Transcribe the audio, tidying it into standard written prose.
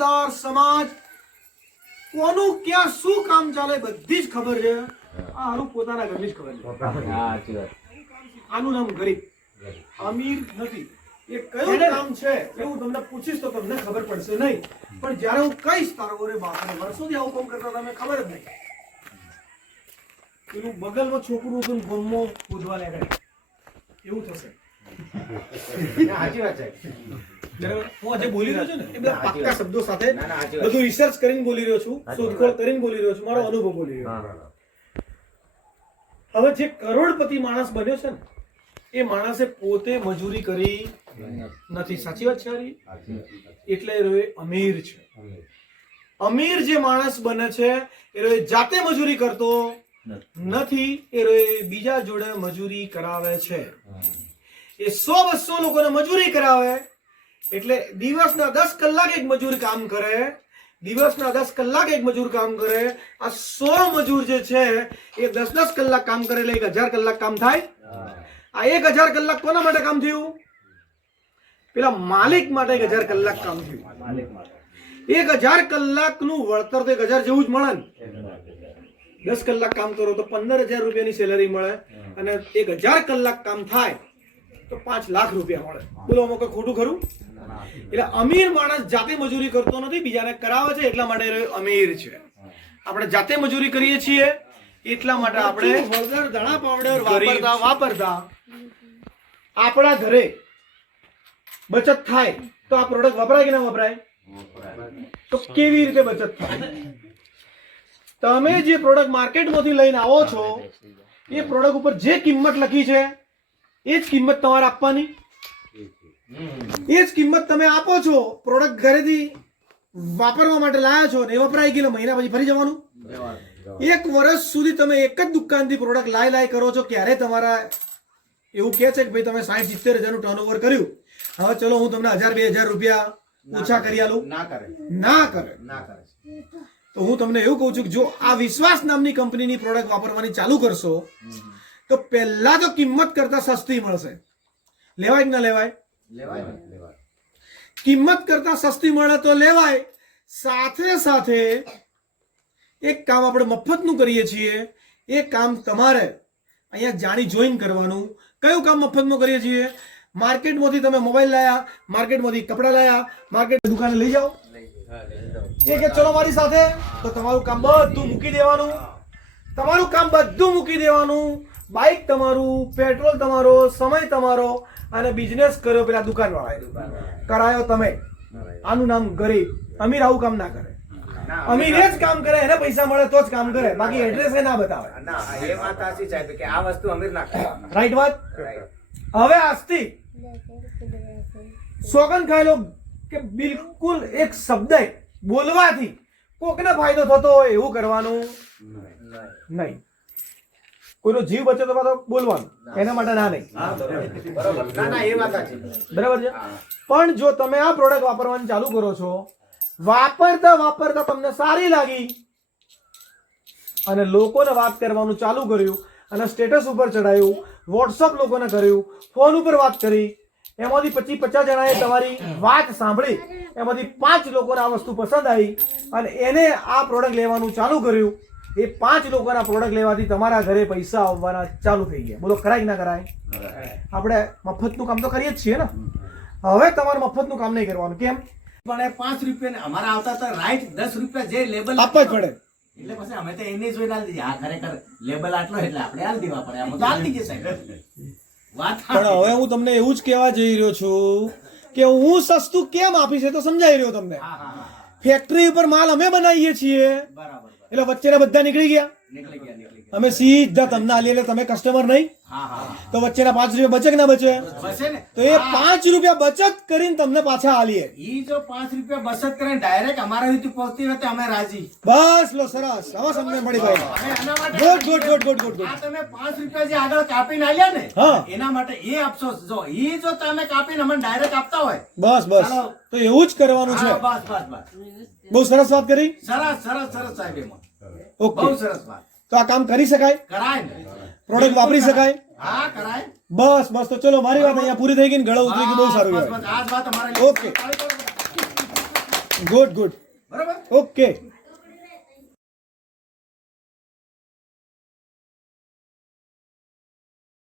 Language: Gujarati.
રિશ્તેદાર સમાજ કોનું ક્યાં શું કામ ચાલે બધી જ ખબર છે. આ હારું પોતાના ઘરની જ ખબર છે. આનું નામ ગરીબ, અમીર નથી. એ કયું કામ છે એ હું તમને પૂછીશ તો તમને ખબર પડશે નહીં, પણ જ્યારે હું કહીશ તારો રે બાપરે વર્ષોથી આવું કામ કરતા તમને ખબર જ નહીં. પેલું બગલમાં છોકરું હતું ગોમમાં કૂદવા લાગે એવું થશે. સાચી વાત છે. હું આજે બોલી રહ્યો છું ને એ બધા પાક્કા શબ્દો સાથે બધું રિસર્ચ કરીને બોલી રહ્યો છું, શોધખોળ કરીને બોલી રહ્યો છું, મારો અનુભવ બોલી રહ્યો છું. હવે જે કરોડપતિ માણસ બન્યો છે ને એ માણસે પોતે મજૂરી કરી નથી. સાચી વાત છે એટલે એ અમીર છે. અમીર જે માણસ બને છે એ જાતે મજૂરી કરતો નથી, એ બીજા જોડે મજૂરી કરાવે છે. એ 100-200 લોકોને મજૂરી કરાવે એટલે દિવસના 10 કલાક એક મજૂર કામ કરે. દિવસના 10 કલાક એક મજૂર કામ કરે. આ 100 મજૂર જે છે એ 10-10 કલાક કામ કરે એટલે 1000 કલાક કામ થાય. આ 1000 કલાક કોના માટે કામ થયું? પેલા માલિક માટે 1000 કલાક કામ થયું. 1000 કલાકનું વળતર તો 1000 જેવું જ મળે ને. 10 કલાક કામ કરો તો 15,000 રૂપિયાની સેલરી મળે અને 1000 કલાક કામ થાય તો 5 લાખ રૂપિયા મળે. બોલો આમાં કોઈ ખોટું ખરું? એટલે અમીર માણસ જાતે મજૂરી કરતો નથી, બીજાને કરાવે છે એટલા માટે અમીર છે. આપણે જાતે મજૂરી કરીએ છીએ એટલા માટે આપણે વગર ધણા પાવડર વાપરતા આપણા ઘરે બચત થાય તો આ પ્રોડક્ટ વપરાય કે ના વપરાય? તો કેવી રીતે બચત થાય? તમે જે પ્રોડક્ટ માર્કેટમાંથી લઈને આવો છો એ પ્રોડક્ટ ઉપર જે કિંમત લખી છે એ જ કિંમત તમારે આપવાની. એ જ કિંમત તમે આપો છો. પ્રોડક્ટ ઘરેથી વાપરવા માટે લાયા છો ને એ વપરાઈ ગયેલો, મહિના પછી ફરી જવાનું. 1 વર્ષ સુધી તમે એક જ દુકાનથી પ્રોડક્ટ લાય કરો છો. ક્યારે તમારા એવું કહે છે કે ભાઈ તમે 60-70 હજારનું ટર્નઓવર કર્યું, હવે ચલો હું તમને 1000-2000 રૂપિયા ઓછા કરી આલું? ના કરે. તો હું તમને એવું કહું છું કે જો આ વિશ્વાસ નામની કંપનીની પ્રોડક્ટ વાપરવાની ચાલુ કરશો તો પહેલા તો કિંમત કરતા સસ્તી મળશે. લેવાય કે ના લેવાય? કિંમત કરતા સસ્તી મળે તો લેવાય. સાથે સાથે એક કામ આપણે મફતનું કરીએ છીએ, એ કામ તમારે અહીંયા જાણી જોઈન કરવાનું. કયું કામ મફતનું કરીએ છીએ? માર્કેટમાંથી તમે મોબાઈલ લાયા, માર્કેટમાંથી કપડા લાયા, માર્કેટ દુકાને લઈ જાઓ. એ કે ચલો મારી સાથે, તો તમારું કામ બધું મૂકી દેવાનું. તમારું કામ બધું મૂકી દેવાનું. બાઇક તમારું, પેટ્રોલ તમારો, સમય તમારો અને બિઝનેસ કર્યો પેલા દુકાનવાળાએ, કરાયો તમે. આનું નામ ગરીબ. અમીર આવું કામ ના કરે. અમીર એ જ કામ કરે, એને પૈસા મળે તો જ કામ કરે, બાકી એડ્રેસ એ ના બતાવે. એ વાત સાચી છે કે આ વસ્તુ અમીર ના કરે. રાઈટ વાત. હવે આજથી સોગંદ ખાઈ લો કે બિલકુલ એક શબ્દ બોલવાથી કોકને ફાયદો થતો હોય એવું કરવાનું નહીં. કોઈનો જીવ બચે તો બોલવાનું, એના માટે ના નહીં. બરાબર છે. પણ જો તમે આ પ્રોડક્ટ વાપરવાનું ચાલુ કરો છો, વાપરતા તમને સારી લાગી અને લોકોને વાત કરવાનું ચાલુ કર્યું અને સ્ટેટસ ઉપર ચડાયું, વોટ્સઅપ લોકોને કર્યું, ફોન ઉપર વાત કરી, એમાંથી 25-50 જણાએ તમારી વાત સાંભળી, એમાંથી 5 લોકોને આ વસ્તુ પસંદ આવી અને એને આ પ્રોડક્ટ લેવાનું ચાલુ કર્યું. એ 5 લોકોના પ્રોડક્ટ લેવાથી તમારા ઘરે પૈસા આવવાના ચાલુ થઈ ગયા. બોલો કરાય કે ના કરાય? આપણે મફતનું કામ તો કરીએ જ છીએ ને. હવે તમારે મફતનું કામ નહીં કરવાનું. કેમ? પણ 5 રૂપિયા અમારા આવતા હતા રાઈટ 10 રૂપિયા જે લેબલ આપવા જ પડે. એટલે પછી અમે તો એને જોઈને આલી દીધી. આ ખરેખર લેબલ આટલો એટલે આપણે આલી દેવા પડે. આમ તો આલી દીધી સાહેબ વાત. પણ હવે હું તમને એવું જ કહેવા જઈ રહ્યો છું કે હું સસ્તું કેમ આપીશ એ તો સમજાઈ રહ્યો તમને. ફેક્ટરી ઉપર માલ અમે બનાવીએ છીએ બરાબર. એટલે વચ્ચેના બધા નીકળી ગયા. અમે સીધા તમને આલીએ એટલે તમે કસ્ટમર નહીં. તો વચ્ચેના 5 રૂપિયા બચે કે ના બચે? તો એ 5 રૂપિયા બચત કરીને તમને પાછા આલીએ. ઈ જો 5 રૂપિયા બચત કરીને ડાયરેક્ટ અમારા સુધી પહોંચતી હોય તો અમે રાજી. બસ લો સરસ. હવે સમજ મળી ભાઈ. ગુડ. આ તમે 5 રૂપિયા જે આગળ કાપીને આલ્યા ને હા, એના માટે એ અફસોસ. જો ઈ જો તમે કાપીને અમને ડાયરેક્ટ આપતા હોય બસ તો એવું જ કરવાનું છે. બસ. બહુ સરસ વાત કરી. સરસ સાહેબ. એમાં ઓકે. બહુ સરસ વાત. તો આ કામ કરી શકાય? કરાય ને. પ્રોડક્ટ વાપરી શકાય? હા કરાય. બસ તો ચલો મારી વાત અહીંયા પૂરી થઈ ગઈ ને ગળો ઉતરી ગયું. બહુ સારું. બસ, આ જ વાત અમારે ઓકે. ગુડ ગુડ બરાબર ઓકે